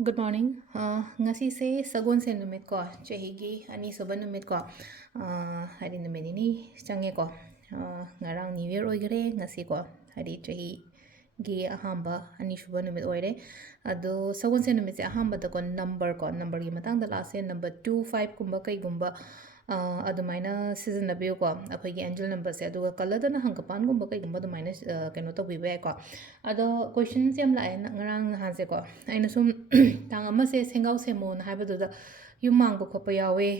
Good morning. Ngasi se sagon se numit ko chehigi ani soba numit ko hari numit ini change ko ngarang new year oigare ngasi ko hari chehi gi ahamba ani shuba numit oire ado sagon se numit se ahamba da number gi matang da last se number 25 kumba kai gumba ꯑꯗꯨꯃꯥꯏꯅ ꯁꯤꯖꯤꯟꯅꯕꯤꯌꯨꯀꯣ ꯑꯩꯈꯣꯏꯒꯤ angel ꯅꯝꯕꯔꯁꯦ ꯑꯗꯨꯒ ꯀꯂꯔꯗꯅ ꯍꯪꯒꯄꯥꯟꯒꯨꯝꯕ ꯀꯩꯒꯨꯝꯕ ꯑꯗꯨꯃꯥꯏꯅ ꯀꯩꯅꯣ ꯇꯧꯕꯤꯕ ꯌꯥꯏꯀꯣ ꯑꯗꯣ ꯀꯣꯏꯁꯟꯁꯦ ꯌꯥꯝ ꯂꯥꯛꯑꯦ ꯉꯔꯥꯡ ꯅꯍꯥꯟꯁꯦꯀꯣ ꯑꯩꯅ ꯁꯨꯝ ꯇꯥꯡ ꯑꯃꯁꯦ ꯁꯦꯡꯒꯥꯎ ꯁꯦꯝꯃꯣꯅ ꯍꯥꯏꯕꯗꯨꯗ ꯌꯨꯝ ꯃꯥꯡꯕ ꯈꯣꯠꯄ ꯌꯥꯎꯋꯦ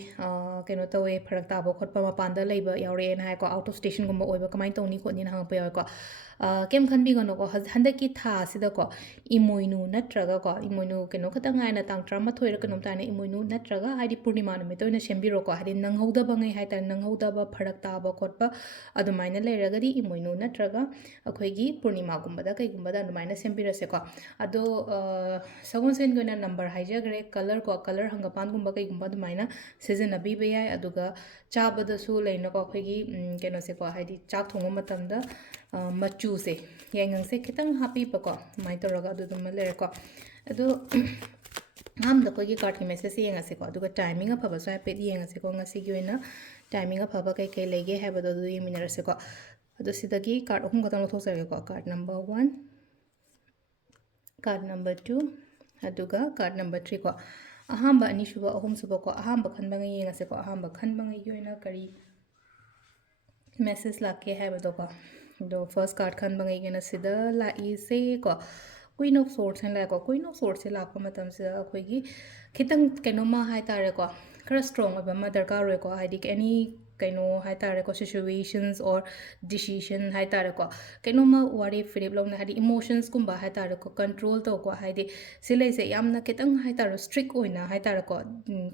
ꯀꯩꯅꯣ ꯇꯧꯋꯦ ꯐꯔꯛ ꯇꯥꯕ ꯈꯣꯠꯄ ꯃꯄꯥꯟꯗ ꯂꯩꯕ ꯌꯥꯎꯔꯛꯑꯦꯅ ꯍꯥꯏꯀꯣ ꯑꯥꯎꯠ ꯑꯣꯐ ꯁ꯭ꯇꯦꯁꯟꯒꯨꯝꯕ ꯑꯣꯏꯕ ꯀꯃꯥꯏꯅ ꯇꯧꯅꯤ ꯈꯣꯠꯅꯤꯅ ꯍꯪꯉꯛꯄ ꯌꯥꯎꯋꯦꯀꯣ ꯀꯩꯝ ꯈꯟꯕꯤꯒꯅꯨꯀꯣ ꯍꯟꯗꯛꯀꯤ ꯊꯥꯁꯤꯗꯀꯣ ꯏꯃꯣꯏꯅꯨ ꯅꯠꯇ꯭ꯔꯒꯀꯣ ꯏꯃꯣꯏꯅꯨ ꯀꯩꯅꯣ ꯈꯛꯇꯪ ꯉꯥꯏꯅ ꯇꯥꯡ 18ꯔ ꯀꯩꯅꯣꯝ ꯇꯥꯏꯅ ꯏꯃꯣꯏꯅꯨ ꯅꯠꯇ꯭ꯔꯒ ꯍꯥꯏꯗꯤ ꯄꯨꯔꯅꯤꯃꯥ ꯅꯨꯃꯤꯠꯇ ꯑꯣꯏꯅ ꯁꯦꯝꯕꯤꯔꯣꯀꯣ ꯍꯥꯏꯗꯤ ꯅꯪꯍꯧꯗꯕꯉꯩ ꯍꯥꯏꯇꯥꯔꯦ ꯅꯪꯍꯧꯗꯕ ꯐꯔꯛ ꯇꯥꯕ ꯈꯣꯠꯄ ꯑꯗꯨꯃꯥꯏꯅ ꯂꯩꯔꯒꯗꯤ ꯏꯃꯣꯏꯅꯨ ꯅꯠꯇ꯭ꯔꯒ ꯑꯩꯈꯣꯏꯒꯤ ꯄꯨꯔꯅꯤꯃꯥꯒꯨꯝꯕꯗ ꯀꯩꯒꯨꯝꯕꯗ ꯑꯗꯨꯃꯥꯏꯅ ꯁꯦꯝꯕꯤꯔꯁꯦꯀꯣ ꯑꯗꯣ ꯁꯒꯣꯜꯁꯦꯟꯒꯤ ꯑꯣꯏꯅ ꯅꯝꯕꯔ ꯍꯥꯏꯖꯈ꯭ꯔꯦ ꯀꯂꯔ ꯍꯪꯒꯄꯥꯟꯒꯨꯝꯕ ꯀꯩꯒꯨꯝꯕ ꯑꯗꯨꯃꯥꯏꯅ ꯁꯤꯖꯤꯟꯅꯕꯤꯕ ꯌꯥꯏ ꯑꯗꯨꯒ ꯆꯥꯕꯗꯁꯨ ꯂꯩꯅꯀꯣ ꯑꯩꯈꯣꯏꯒꯤ ꯀꯩꯅꯣꯁꯦꯀꯣ ꯍꯥꯏꯗꯤ ꯆꯥꯛ ꯊꯣꯡꯕ ꯃꯇꯝꯗ ꯃꯆꯨꯁꯦ ꯌꯥꯏꯉꯪꯁꯦ ꯈꯤꯇꯪ ꯍꯥꯞꯄꯤꯕꯀꯣ ꯑꯗꯨꯃꯥꯏꯅ ꯇꯧꯔꯒ ꯑꯗꯨꯗꯨꯃ ꯂꯩꯔꯦꯀꯣ ꯑꯗꯣ ꯑꯍꯥꯟꯕꯗ ꯑꯩꯈꯣꯏꯒꯤ ꯀꯥꯔꯠꯀꯤ ꯃꯦꯁꯦꯖꯁꯦ ꯌꯦꯡꯉꯁꯦꯀꯣ ꯑꯗꯨꯒ ꯇꯥꯏꯃꯤꯡ ꯑꯐꯕꯁꯨ ꯍꯥꯏꯐꯦꯠ ꯌꯦꯡꯉꯁꯦꯀꯣ ꯉꯁꯤꯒꯤ ꯑꯣꯏꯅ ꯇꯥꯏꯃꯤꯡ ꯑꯐꯕ ꯀꯩ ꯂꯩꯒꯦ ꯍꯥꯏꯕꯗꯣ ꯑꯗꯨ ꯌꯦꯡꯃꯤꯟꯅꯔꯁꯦꯀꯣ ꯑꯗꯣ ꯁꯤꯗꯒꯤ ꯀꯥꯔꯠ ꯑꯍꯨꯝ ꯈꯛꯇꯪ ꯂꯧꯊꯣꯛꯆꯔꯒꯦꯀꯣ ꯀꯥꯔꯠ ꯅꯝꯕꯔ 1 ꯀꯥꯔꯠ ꯅꯝꯕꯔ 2 ꯑꯗꯨꯒ ꯀꯥꯔꯠ ꯅꯝꯕꯔ 3 ꯀꯣ ꯑꯍꯥꯟꯕ ꯑꯅꯤꯁꯨꯕ ꯑꯍꯨꯝꯁꯨꯕ ꯀꯣ ꯑꯍꯥꯟꯕ ꯈꯟꯕꯉꯩ ꯌꯦꯡꯉꯁꯦꯀꯣ ꯑꯍꯥꯟꯕ ꯈꯟꯕꯉꯩꯒꯤ ꯑꯣꯏꯅ ꯀꯔꯤ ꯃꯦꯁꯦꯖ ꯂꯥꯛꯀꯦ ꯍꯥꯏꯕꯗꯣꯀꯣ ꯑꯗꯣ ꯐꯥꯔꯁ ꯀꯥꯔꯠ ꯈꯟꯕꯉꯩꯒꯤꯅ ꯁꯤꯗ ꯂꯥꯛꯏꯁꯦ ꯀꯣ ꯀ꯭ꯋꯤꯟ ꯑꯣꯐ ꯁꯣꯔꯠꯁ ꯍꯥꯏꯅ ꯂꯥꯛꯑꯦꯀꯣ ꯀ꯭ꯋꯤꯟ ꯑꯣꯐ ꯁꯣꯔꯠꯁꯦ ꯂꯥꯛꯄ ꯃꯇꯝꯁꯤꯗ ꯑꯩꯈꯣꯏꯒꯤ ꯈꯤꯇꯪ ꯀꯩꯅꯣꯝꯃ ꯍꯥꯏꯇꯥꯔꯦꯀꯣ ꯈꯔ ꯁ꯭ꯇ꯭ꯔꯣꯡ ꯑꯣꯏꯕ ꯑꯃ ꯗꯔꯀꯥꯔ ꯑꯣꯏꯀꯣ ꯍꯥꯏꯗꯤ ꯑꯦꯅꯤ ꯀꯩꯅꯣ ꯍꯥꯏꯇꯥꯔꯦꯀꯣ ꯁꯤꯆꯨꯋꯦꯁꯟꯁ ꯑꯣꯔ ꯗꯤꯁꯤꯖꯟ ꯍꯥꯏꯇꯥꯔꯦꯀꯣ ꯀꯩꯅꯣꯝꯃ ꯋꯥꯔꯦꯞ ꯐꯤꯔꯦꯞ ꯂꯧꯅ ꯍꯥꯏꯗꯤ ꯏꯃꯣꯁꯟꯁꯀꯨꯝꯕ ꯍꯥꯏꯇꯥꯔꯦꯀꯣ ꯀꯟꯇ꯭ꯔꯣꯜ ꯇꯧꯀꯣ ꯍꯥꯏꯗꯤ ꯁꯤ ꯂꯩꯁꯦ ꯌꯥꯝꯅ ꯈꯤꯇꯪ ꯍꯥꯏꯇꯥꯔꯦ ꯁ꯭ꯇ꯭ꯔꯤꯛ ꯑꯣꯏꯅ ꯍꯥꯏꯇꯥꯔꯦꯀꯣ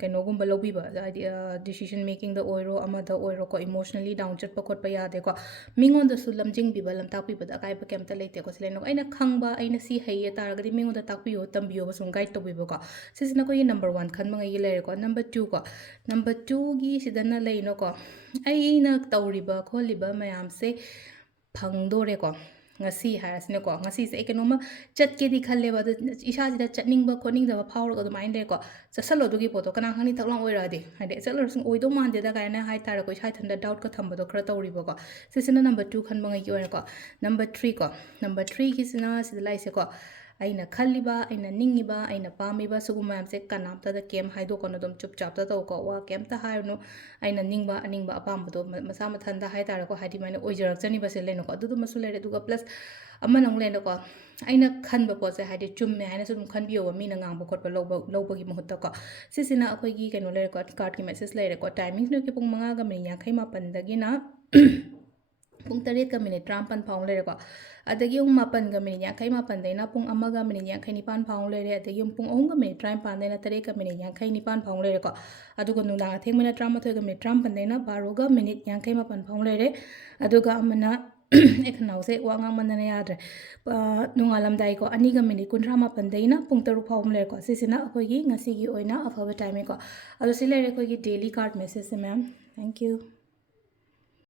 ꯀꯩꯅꯣꯒꯨꯝꯕ ꯂꯧꯕꯤꯕ ꯍꯥꯏꯗꯤ ꯗꯤꯁꯤꯖꯟ ꯃꯦꯀꯤꯡꯗ ꯑꯣꯏꯔꯣ ꯑꯃꯗ ꯑꯣꯏꯔꯣꯀꯣ ꯏꯃꯣꯁꯅꯦꯜꯂꯤ ꯗꯥꯎꯟ ꯆꯠꯄ ꯈꯣꯠꯄ ꯌꯥꯗꯦꯀꯣ ꯃꯤꯉꯣꯟꯗꯁꯨ ꯂꯝꯖꯤꯡꯕꯤꯕ ꯂꯝꯇꯥꯛꯄꯤꯕꯗ ꯑꯀꯥꯏꯕ ꯀꯩꯝꯇ ꯂꯩꯇꯦꯀꯣ ꯁꯤ ꯂꯩꯅꯀꯣ ꯑꯩꯅ ꯈꯪꯕ ꯑꯩꯅ ꯁꯤ ꯍꯩꯌꯦ ꯇꯥꯔꯒꯗꯤ ꯃꯤꯉꯣꯟꯗ ꯇꯥꯛꯄꯤꯌꯣ ꯇꯝꯕꯤꯌꯣꯕ ꯁꯨꯝ ꯒꯥꯏꯗ ꯇꯧꯕꯤꯕꯀꯣ ꯁꯤꯁꯤꯅ ꯑꯩꯈꯣꯏꯒꯤ ꯅꯝꯕꯔ 1 ꯈꯟꯕꯉꯩꯒꯤ ꯂꯩꯔꯦꯀꯣ ꯅꯝꯕꯔ 2 ꯀꯣ ꯅꯝꯕꯔ 2ꯒꯤ ꯁꯤꯗꯅ ꯂꯩꯅꯣꯀꯣ ꯑꯩꯅ ꯇꯧꯔꯤꯕ ꯈꯣꯠꯂꯤꯕ ꯃꯌꯥꯝꯁꯦ ꯐꯪꯗꯣꯔꯦꯀꯣ ꯉꯁꯤ ꯍꯥꯏꯔꯁꯤꯅꯀꯣ ꯉꯁꯤꯁꯦ ꯑꯩ ꯀꯩꯅꯣꯝꯃ ꯆꯠꯀꯦꯗꯤ ꯈꯜꯂꯦꯕ ꯑꯗꯨ ꯏꯁꯥꯁꯤꯗ ꯆꯠꯅꯤꯡꯕ ꯈꯣꯠꯅꯤꯡꯗꯕ ꯐꯥꯎꯔꯒ ꯑꯗꯨꯃꯥꯏꯅ ꯂꯩꯔꯦꯀꯣ ꯆꯠꯁꯜꯂꯣ ꯑꯗꯨꯒꯤ ꯄꯣꯠꯇꯣ ꯀꯅꯥ ꯈꯪꯅꯤ ꯊꯛꯂꯥꯎ ꯑꯣꯏꯔꯛꯑꯗꯤ ꯍꯥꯏꯗꯤ ꯆꯠꯂꯨꯔꯁꯨ ꯑꯣꯏꯗꯧ ꯃꯥꯟꯗꯦꯗ ꯀꯥꯏꯅ ꯍꯥꯏꯇꯥꯔꯦꯀꯣ ꯏꯁꯥ ꯏꯊꯟꯇ ꯗꯥꯎꯠꯀ ꯊꯝꯕꯗꯣ ꯈꯔ ꯇꯧꯔꯤꯕꯀꯣ ꯁꯤꯁꯤꯅ ꯅꯝꯕꯔ 2 ꯈꯟꯕꯉꯩꯒꯤ ꯑꯣꯏꯅꯀꯣ ꯅꯝꯕರ್ 3 ꯀꯣ ꯅꯝꯕꯔ 3ꯒꯤꯁꯤꯅ ꯁꯤꯗ ꯂꯥꯛꯏꯁꯦꯀꯣ ꯑꯩꯅ ꯈꯜꯂꯤꯕ ꯑꯩꯅ ꯅꯤꯡꯉꯤꯕ ꯑꯩꯅ ꯄꯥꯝꯃꯤꯕ ꯁꯤꯒꯨꯝꯕ ꯃꯌꯥꯝꯁꯦ ꯀꯅꯥꯝꯇꯗ ꯀꯩꯝ ꯍꯥꯏꯗꯣꯛꯀꯅꯨ ꯑꯗꯨꯝ ꯆꯨꯞꯆꯥꯞꯇ ꯇꯧꯀꯣ ꯋꯥ ꯀꯩꯝꯇ ꯍꯥꯏꯔꯨꯅꯨ ꯑꯩꯅ ꯅꯤꯡꯕ ꯑꯅꯤꯡꯕ ꯑꯄꯥꯝꯕꯗꯣ ꯃꯁꯥ ꯃꯊꯟꯇ ꯍꯥꯏꯇꯥꯔꯦꯀꯣ ꯍꯥꯏꯗꯤ ꯃꯥꯏꯅ ꯑꯣꯏꯖꯔꯛꯆꯅꯤꯕꯁꯦ ꯂꯩꯅꯀꯣ ꯑꯗꯨꯗꯨꯃꯁꯨ ꯂꯩꯔꯦ ꯑꯗꯨꯒ ꯄ꯭ꯂꯁ ꯑꯃꯅ ꯑꯃꯨꯛ ꯂꯩꯅꯀꯣ ꯑꯩꯅ ꯈꯟꯕ ꯄꯣꯠꯁꯦ ꯍꯥꯏꯗꯤ ꯆꯨꯝꯃꯦ ꯍꯥꯏꯅꯁꯨ ꯑꯗꯨꯝ ꯈꯟꯕꯤꯌꯣꯕ ꯃꯤꯅ ꯉꯥꯡꯕ ꯈꯣꯠꯄ ꯂꯧꯕꯒꯤ ꯃꯍꯨꯠꯇꯀꯣ ꯁꯤꯁꯤꯅ ꯑꯩꯈꯣꯏꯒꯤ ꯀꯩꯅꯣ ꯂꯩꯔꯦꯀꯣ ꯀꯥꯔꯠꯀꯤ ꯃꯦꯁꯦꯖ ꯂꯩꯔꯦꯀꯣ ꯇꯥꯏꯃꯤꯡꯁꯤꯅ ꯄꯨꯡ 5:59ꯗꯒꯤꯅ ꯄꯨꯡ 7:59 ꯐꯥꯎ ꯂꯩꯔꯦꯀꯣ ꯑꯗꯒꯤ ꯑꯃꯨꯛ 7:58ꯗꯩꯅ ꯄꯨꯡ 1:59 ꯐꯥꯎ ꯂꯩꯔꯦ ꯑꯗꯒꯤ ꯑꯃꯨꯛ ꯄꯨꯡ 3:53ꯗꯩꯅ 3:59 ꯐꯥꯎ ꯂꯩꯔꯦꯀꯣ ꯑꯗꯨꯒ ꯅꯨꯡꯗꯥꯡ ꯑꯊꯦꯡꯕꯅ 12:53ꯗꯩꯅ 12:57 ꯐꯥꯎ ꯂꯩꯔꯦ ꯑꯗꯨꯒ ꯑꯃꯅ ꯑꯩ ꯈꯅꯥꯎꯁꯦ ꯋꯥ ꯉꯥꯡꯃꯟꯗꯅ ꯌꯥꯗ꯭ꯔꯦ ꯅꯣꯡꯉꯥꯜꯂꯝꯗꯥꯏꯀꯣ 2:38ꯗꯩꯅ ꯄꯨꯡ 3 ꯐꯥꯎꯕ ꯂꯩꯔꯦꯀꯣ ꯁꯤꯁꯤꯅ ꯑꯩꯈꯣꯏꯒꯤ ꯉꯁꯤꯒꯤ ꯑꯣꯏꯅ ꯑꯐꯕ ꯇꯥꯏꯃꯤꯡꯀꯣ ꯑꯗꯣ ꯁꯤ ꯂꯩꯔꯦ ꯑꯩꯈꯣꯏꯒꯤ ꯗꯦꯂꯤ ꯀꯥꯔꯠ ꯃꯦꯁꯦꯖꯁꯦ ꯃꯌꯥꯝ ꯊꯦꯡꯛ ꯌꯨ